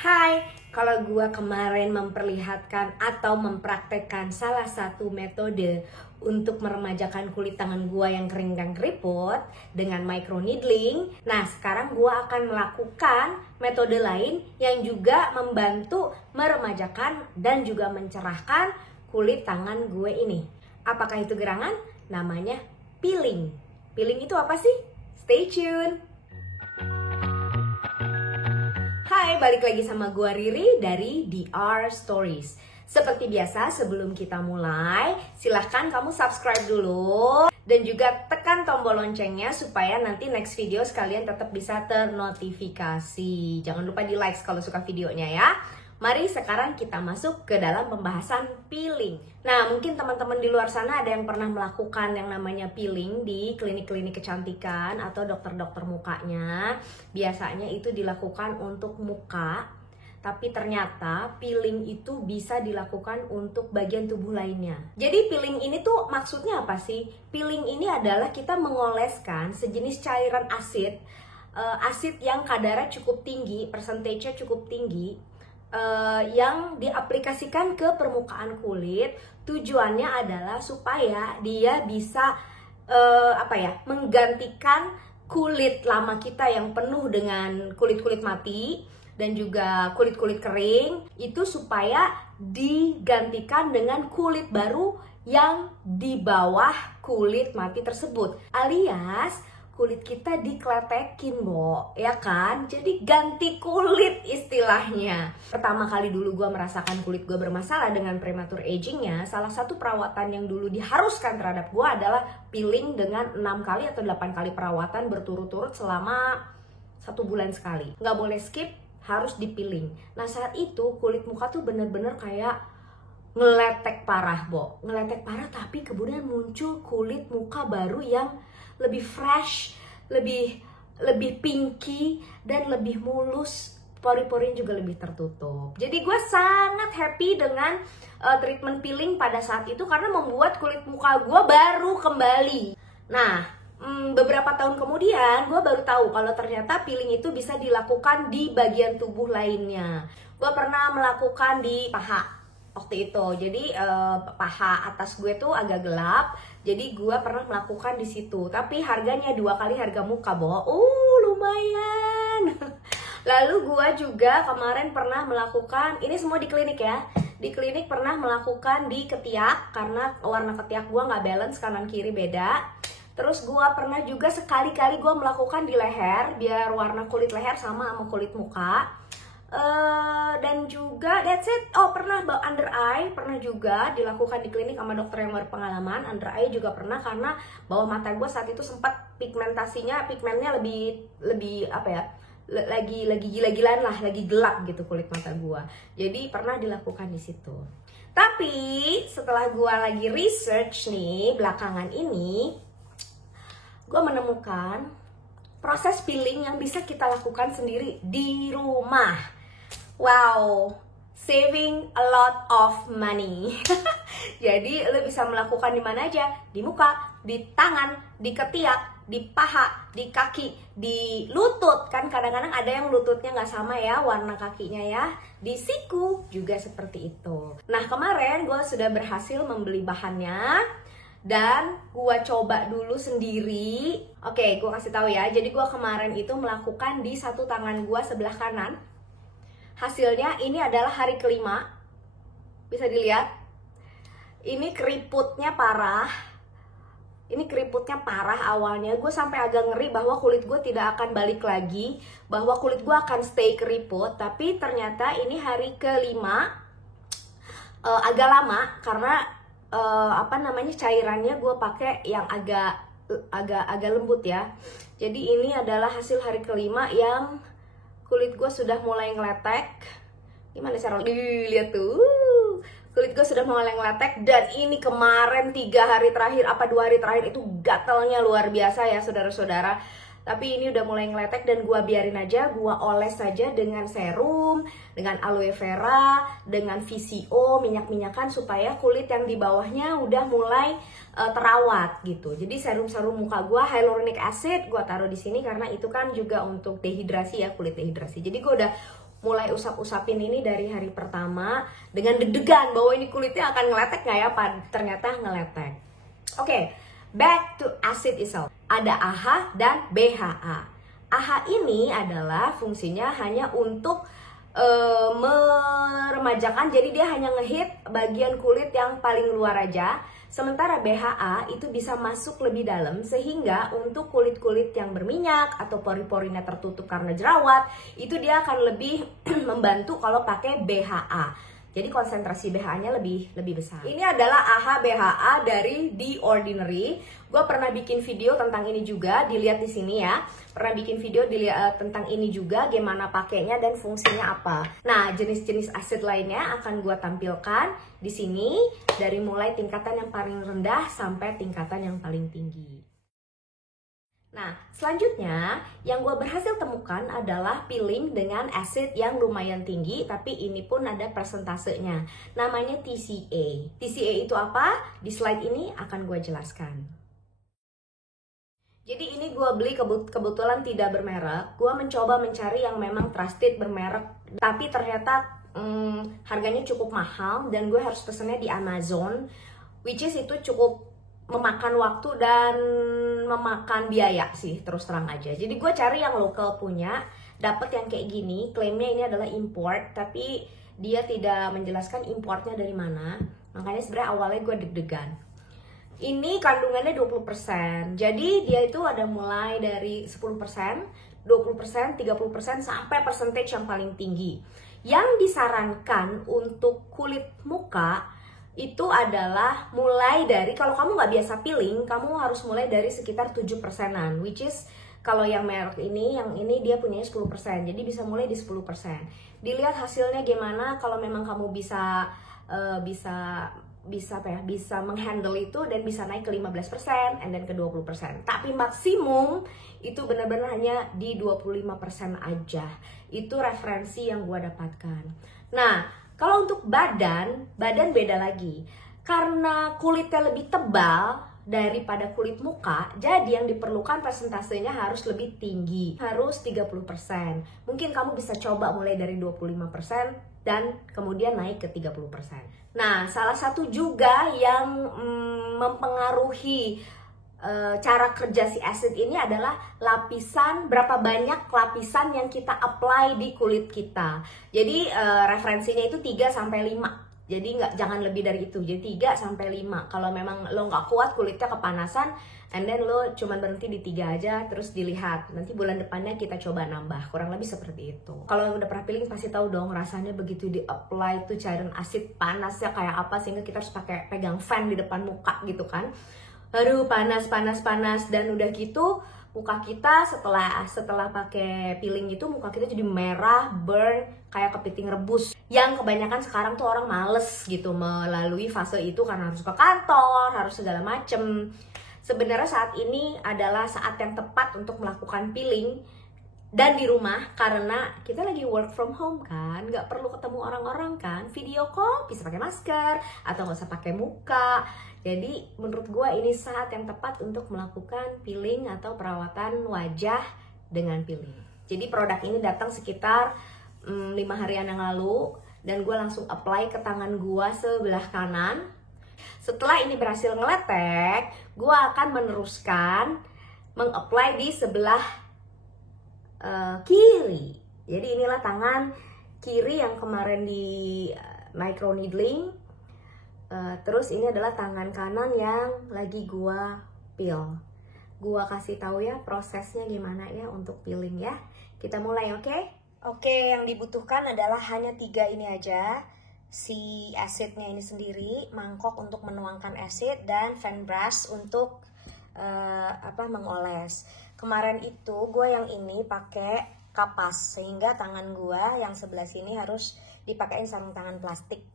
Hai, kalau gua kemarin memperlihatkan atau mempraktekkan salah satu metode untuk meremajakan kulit tangan gua yang kering dan keriput dengan microneedling. Nah, sekarang gua akan melakukan metode lain yang juga membantu meremajakan dan juga mencerahkan kulit tangan gue ini. Apakah itu gerangan? Namanya peeling. Peeling itu apa sih? Stay tune. Hai, balik lagi sama gua Riri dari DR Stories. Seperti biasa, sebelum kita mulai, silahkan kamu subscribe dulu dan juga tekan tombol loncengnya supaya nanti next video sekalian tetap bisa ternotifikasi. Jangan lupa di like kalau suka videonya ya. Mari sekarang kita masuk ke dalam pembahasan peeling. Nah, mungkin teman-teman di luar sana ada yang pernah melakukan yang namanya peeling di klinik-klinik kecantikan atau dokter-dokter mukanya. Biasanya itu dilakukan untuk muka, tapi ternyata peeling itu bisa dilakukan untuk bagian tubuh lainnya. Jadi peeling ini tuh maksudnya apa sih? Peeling ini adalah kita mengoleskan sejenis cairan asid, asid yang kadarnya cukup tinggi, persentasenya cukup tinggi, yang diaplikasikan ke permukaan kulit. Tujuannya adalah supaya dia bisa menggantikan kulit lama kita yang penuh dengan kulit-kulit mati dan juga kulit-kulit kering itu, supaya digantikan dengan kulit baru yang di bawah kulit mati tersebut, alias kulit kita dikletekin, ya kan? Jadi ganti kulit istilahnya. Pertama kali dulu gue merasakan kulit gue bermasalah dengan premature agingnya, salah satu perawatan yang dulu diharuskan terhadap gue adalah peeling dengan 6 kali atau 8 kali perawatan berturut-turut selama 1 bulan sekali. Nggak boleh skip, harus di peeling. Nah, saat itu kulit muka tuh bener-bener kayak ngeletek parah, ngeletek parah, tapi kemudian muncul kulit muka baru yang lebih fresh, lebih pinky dan lebih mulus, pori-porinya juga lebih tertutup. Jadi gue sangat happy dengan treatment peeling pada saat itu karena membuat kulit muka gue baru kembali. Nah, beberapa tahun kemudian gue baru tahu kalau ternyata peeling itu bisa dilakukan di bagian tubuh lainnya. Gue pernah melakukan di paha waktu itu. Jadi paha atas gue tuh agak gelap, jadi gue pernah melakukan di situ. Tapi harganya 2 kali harga muka, lumayan. Lalu gue juga kemarin pernah melakukan, ini semua di klinik ya. Di klinik pernah melakukan di ketiak karena warna ketiak gue nggak balance, kanan kiri beda. Terus gue pernah juga sekali-kali gue melakukan di leher biar warna kulit leher sama kulit muka. Dan juga that's it. Pernah under eye, pernah juga dilakukan di klinik sama dokter yang berpengalaman. Under eye juga pernah karena bawah mata gue saat itu sempat pigmennya lebih lagi gila-gilaan lah, lagi gelap gitu kulit mata gue. Jadi pernah dilakukan di situ. Tapi setelah gue lagi research nih belakangan ini, gue menemukan proses peeling yang bisa kita lakukan sendiri di rumah. Wow, saving a lot of money. Jadi lo bisa melakukan di mana aja, di muka, di tangan, di ketiak, di paha, di kaki, di lutut. Kan kadang-kadang ada yang lututnya nggak sama ya warna kakinya ya. Di siku juga seperti itu. Nah, kemarin gue sudah berhasil membeli bahannya dan gue coba dulu sendiri. Oke, gue kasih tahu ya. Jadi gue kemarin itu melakukan di satu tangan gue sebelah kanan. Hasilnya ini adalah hari kelima. Bisa dilihat. Ini keriputnya parah. Ini keriputnya parah awalnya. Gue sampai agak ngeri bahwa kulit gue tidak akan balik lagi, bahwa kulit gue akan stay keriput. Tapi ternyata ini hari kelima. Agak lama karena cairannya gue pakai yang agak lembut ya. Jadi ini adalah hasil hari kelima yang kulit gue sudah mulai ngeletek. Gimana cara lihat tuh? Kulit gue sudah mulai ngeletek. Dan ini kemarin 3 hari terakhir, 2 hari terakhir itu gatalnya luar biasa ya saudara-saudara. Tapi ini udah mulai ngeletek dan gue biarin aja. Gue oles saja dengan serum, dengan aloe vera, dengan VCO, minyak-minyakan, supaya kulit yang di bawahnya udah mulai terawat gitu. Jadi serum-serum muka gue hyaluronic acid gue taruh di sini karena itu kan juga untuk dehidrasi ya, kulit dehidrasi. Jadi gue udah mulai usap-usapin ini dari hari pertama dengan deg-degan bahwa ini kulitnya akan ngeletek nggak ya, ternyata ngeletek. Oke, back to acid itself. Ada AHA dan BHA. AHA ini adalah fungsinya hanya untuk meremajakan, jadi dia hanya ngehit bagian kulit yang paling luar aja. Sementara BHA itu bisa masuk lebih dalam, sehingga untuk kulit-kulit yang berminyak atau pori-porinya tertutup karena jerawat, itu dia akan lebih membantu kalau pakai BHA. Jadi konsentrasi BHA-nya lebih besar. Ini adalah AHA BHA dari The Ordinary. Gue pernah bikin video tentang ini juga, dilihat di sini ya. Pernah bikin video tentang ini juga, gimana pakainya dan fungsinya apa. Nah, jenis-jenis asid lainnya akan gue tampilkan di sini dari mulai tingkatan yang paling rendah sampai tingkatan yang paling tinggi. Nah, selanjutnya yang gue berhasil temukan adalah peeling dengan asid yang lumayan tinggi, tapi ini pun ada persentasenya. Namanya TCA. TCA itu apa? Di slide ini akan gue jelaskan. Jadi ini gue beli kebetulan tidak bermerek. Gue mencoba mencari yang memang trusted bermerek, tapi ternyata harganya cukup mahal dan gue harus pesennya di Amazon, which is itu cukup memakan waktu dan memakan biaya sih, terus terang aja. Jadi gue cari yang lokal punya, dapet yang kayak gini. Klaimnya ini adalah import, tapi dia tidak menjelaskan importnya dari mana. Makanya sebenarnya awalnya gue deg-degan. Ini kandungannya 20%. Jadi dia itu ada mulai dari 10%, 20%, 30% sampai percentage yang paling tinggi. Yang disarankan untuk kulit muka itu adalah mulai dari, kalau kamu nggak biasa peeling, kamu harus mulai dari sekitar 7%-an, which is kalau yang merek ini, yang ini dia punya 10%, jadi bisa mulai di 10%. Dilihat hasilnya gimana. Kalau memang kamu bisa menghandle itu dan bisa naik ke 15% and then ke 20%. Tapi maksimum itu benar-benar hanya di 25% aja. Itu referensi yang gue dapatkan. Nah, kalau untuk badan beda lagi. Karena kulitnya lebih tebal daripada kulit muka, jadi yang diperlukan persentasenya harus lebih tinggi, harus 30%. Mungkin kamu bisa coba mulai dari 25% dan kemudian naik ke 30%. Nah, salah satu juga yang mempengaruhi cara kerja si acid ini adalah lapisan, berapa banyak lapisan yang kita apply di kulit kita. Jadi referensinya itu 3-5. Jadi jangan lebih dari itu. Jadi 3-5. Kalau memang lo nggak kuat kulitnya kepanasan, and then lo cuman berhenti di 3 aja, terus dilihat. Nanti bulan depannya kita coba nambah. Kurang lebih seperti itu. Kalau udah pernah peeling pasti tahu dong rasanya begitu di apply tuh cairan asid panasnya kayak apa, sehingga kita harus pakai pegang fan di depan muka gitu kan. Aduh, panas, dan udah gitu muka kita setelah pakai peeling itu, muka kita jadi merah, burn, kayak kepiting rebus. Yang kebanyakan sekarang tuh orang males gitu melalui fase itu karena harus ke kantor, harus segala macem. Sebenarnya saat ini adalah saat yang tepat untuk melakukan peeling dan di rumah, karena kita lagi work from home kan, nggak perlu ketemu orang-orang kan, video call bisa pakai masker atau nggak usah pakai muka. Jadi menurut gue ini saat yang tepat untuk melakukan peeling atau perawatan wajah dengan peeling. Jadi produk ini datang sekitar 5 harian yang lalu dan gue langsung apply ke tangan gue sebelah kanan. Setelah ini berhasil ngeletek, gue akan meneruskan mengapply di sebelah kiri. Jadi inilah tangan kiri yang kemarin di microneedling. Terus ini adalah tangan kanan yang lagi gua peel. Gua kasih tahu ya prosesnya gimana ya untuk peeling ya. Kita mulai, oke? Oke, yang dibutuhkan adalah hanya 3 ini aja. Si asidnya ini sendiri, mangkok untuk menuangkan asid, dan fan brush untuk mengoles. Kemarin itu gue yang ini pakai kapas, sehingga tangan gue yang sebelah sini harus dipakai sarung tangan plastik.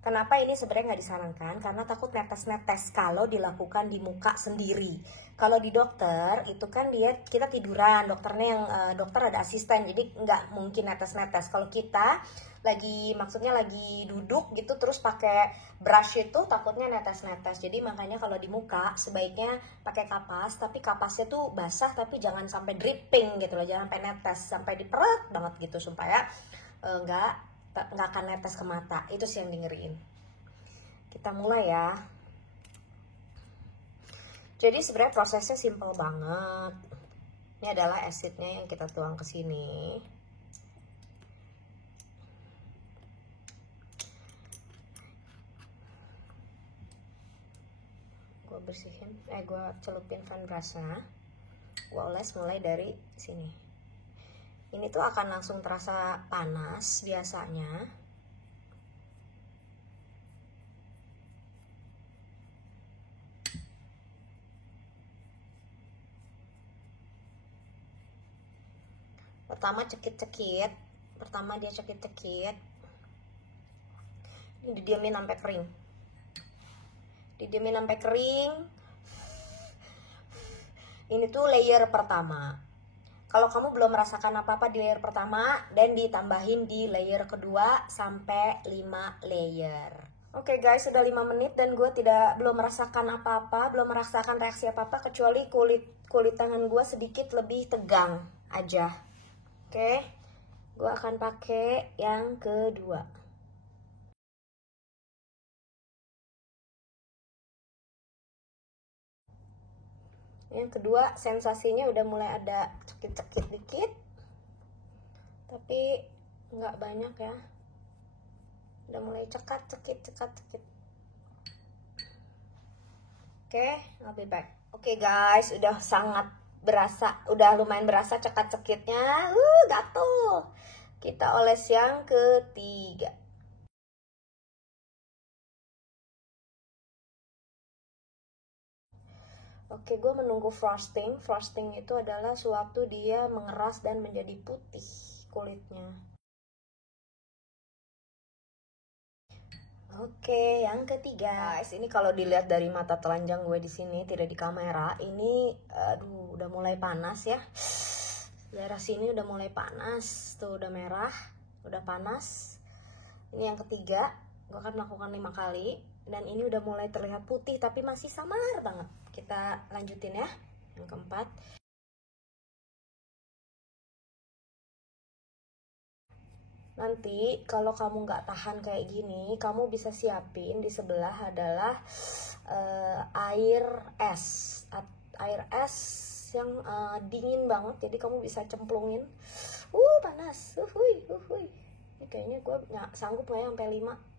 Kenapa ini sebenarnya nggak disarankan? Karena takut netes-netes kalau dilakukan di muka sendiri. Kalau di dokter itu kan kita tiduran, dokter ada asisten, jadi nggak mungkin netes-netes. Kalau kita maksudnya lagi duduk gitu terus pakai brush itu takutnya netes-netes. Jadi makanya kalau di muka sebaiknya pakai kapas, tapi kapasnya tuh basah tapi jangan sampai dripping gitu loh, jangan sampai netes, sampai diperet banget gitu supaya nggak akan netes ke mata. Itu sih yang ngeriin. Kita mulai ya. Jadi sebenarnya prosesnya simple banget. Ini adalah asidnya yang kita tuang ke sini. Gue bersihin, gue celupin fan brushnya. Gue oles mulai dari sini. Ini tuh akan langsung terasa panas biasanya. Pertama cekit-cekit. Pertama dia cekit-cekit. Ini didiamin sampai kering. Didiamin sampai kering. Ini tuh layer pertama. Kalau kamu belum merasakan apa-apa di layer pertama, dan ditambahin di layer kedua sampai 5 layer. Oke guys, sudah 5 menit dan gue belum merasakan apa-apa, belum merasakan reaksi apa-apa kecuali kulit tangan gue sedikit lebih tegang aja. Oke, gue akan pakai yang kedua. Yang kedua sensasinya udah mulai ada cekit-cekit dikit, tapi nggak banyak ya. Udah mulai cekat-cekit. Oke, I'll be back. Oke guys, udah lumayan berasa cekat-cekitnya. Gatel. Kita oles yang ketiga. Oke, gue menunggu frosting. Frosting itu adalah suatu dia mengeras dan menjadi putih kulitnya. Oke, yang ketiga. Guys, ini kalau dilihat dari mata telanjang gue di sini, tidak di kamera, ini udah mulai panas ya. Daerah sini udah mulai panas. Tuh udah merah, udah panas. Ini yang ketiga. Gue akan melakukan 5 kali. Dan ini udah mulai terlihat putih tapi masih samar banget. Kita lanjutin ya. Yang keempat. Nanti kalau kamu nggak tahan kayak gini, kamu bisa siapin di sebelah adalah air es. Air es yang dingin banget. Jadi kamu bisa cemplungin. Panas. Ini kayaknya gue nggak sanggup nggak ya sampai 5.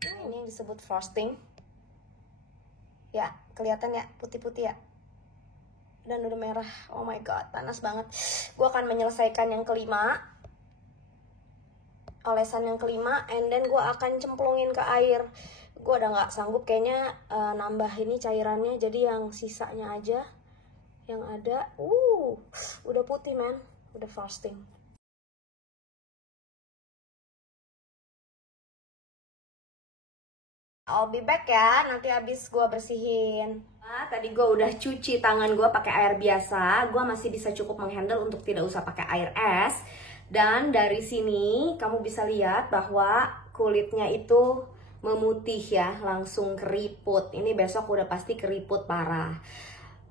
Nah, ini yang disebut frosting. Ya, kelihatan ya, putih-putih ya. Dan udah merah. Oh my god, panas banget. Gue akan menyelesaikan yang kelima. Olesan yang kelima, and then gue akan cemplungin ke air. Gue udah nggak sanggup kayaknya nambah ini cairannya. Jadi yang sisanya aja yang ada. Udah putih man, udah frosting. I'll be back ya, nanti habis gue bersihin. Tadi gue udah cuci tangan gue pakai air biasa. Gue masih bisa cukup menghandle untuk tidak usah pakai air es. Dan dari sini kamu bisa lihat bahwa kulitnya itu memutih ya, langsung keriput. Ini besok udah pasti keriput parah.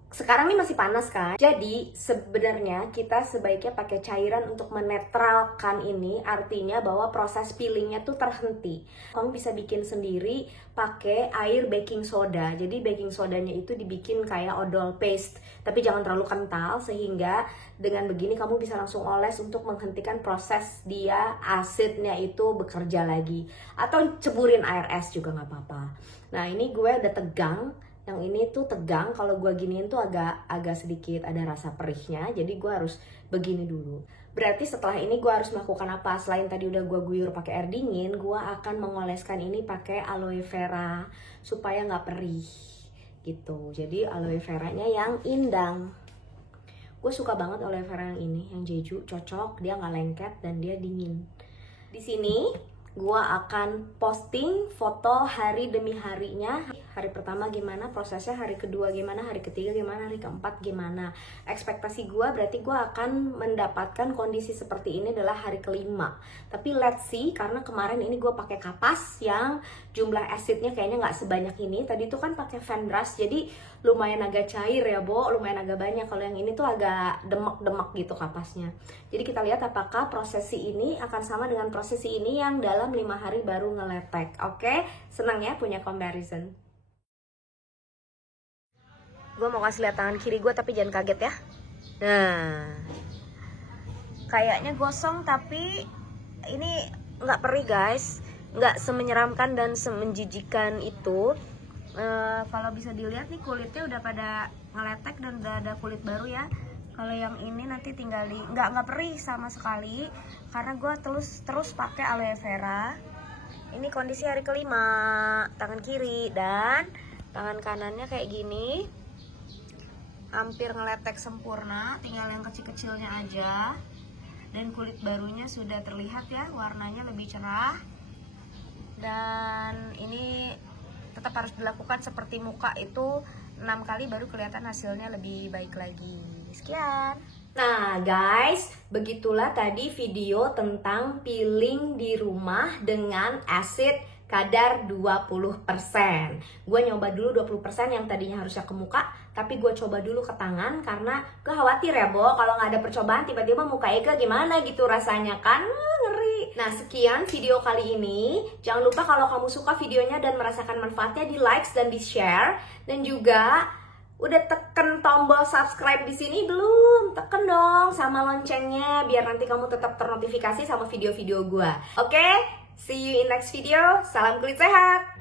Sekarang ini masih panas kan, jadi sebenarnya kita sebaiknya pakai cairan untuk menetralkan ini, artinya bahwa proses peelingnya tuh terhenti. Kamu bisa bikin sendiri pakai air baking soda. Jadi baking sodanya itu dibikin kayak odol paste, tapi jangan terlalu kental sehingga dengan begini kamu bisa langsung oles untuk menghentikan proses dia asidnya itu bekerja lagi. Atau ceburin air es juga nggak apa-apa. Nah ini gue udah tegang. Yang ini tuh tegang, kalau gue giniin tuh agak sedikit ada rasa perihnya, jadi gue harus begini dulu. Berarti setelah ini gue harus melakukan apa? Selain tadi udah gue guyur pakai air dingin, gue akan mengoleskan ini pakai aloe vera supaya nggak perih gitu. Jadi aloe veranya yang indang. Gue suka banget aloe vera yang ini, yang jeju, cocok, dia nggak lengket dan dia dingin. Di sini gue akan posting foto hari demi harinya. Hari pertama gimana prosesnya, hari kedua gimana, hari ketiga gimana, hari keempat gimana. Ekspektasi gue berarti gue akan mendapatkan kondisi seperti ini adalah hari kelima. Tapi let's see, karena kemarin ini gue pakai kapas yang jumlah acidnya kayaknya nggak sebanyak ini. Tadi tuh kan pakai fan brush, jadi lumayan agak cair ya Bo, lumayan agak banyak. Kalau yang ini tuh agak demek-demek gitu kapasnya. Jadi kita lihat apakah prosesi ini akan sama dengan prosesi ini yang dalam 5 hari baru ngeletek. Oke, senang ya punya comparison. Gue mau kasih lihat tangan kiri gue tapi jangan kaget ya. Nah, kayaknya gosong tapi ini nggak perih guys, nggak semenyeramkan dan semenjijikan itu. Kalau bisa dilihat nih kulitnya udah pada ngeletek dan udah ada kulit baru ya. Kalau yang ini nanti tinggal nggak perih sama sekali karena gue terus pakai aloe vera. Ini kondisi hari kelima, tangan kiri dan tangan kanannya kayak gini. Hampir ngeletek sempurna, tinggal yang kecil-kecilnya aja. Dan kulit barunya sudah terlihat ya, warnanya lebih cerah. Dan ini tetap harus dilakukan seperti muka itu 6 kali baru kelihatan hasilnya lebih baik lagi. Sekian. Nah guys, begitulah tadi video tentang peeling di rumah dengan acid kadar 20%. Gue nyoba dulu 20% yang tadinya harusnya ke muka, tapi gue coba dulu ke tangan karena gue khawatir ya Bo, kalau nggak ada percobaan tiba-tiba muka Ega gimana gitu rasanya kan, ngeri. Nah sekian video kali ini. Jangan lupa kalau kamu suka videonya dan merasakan manfaatnya, di likes dan di share. Dan juga udah teken tombol subscribe di sini belum? Teken dong sama loncengnya biar nanti kamu tetap ternotifikasi sama video-video gue. Oke? See you in next video. Salam kulit sehat.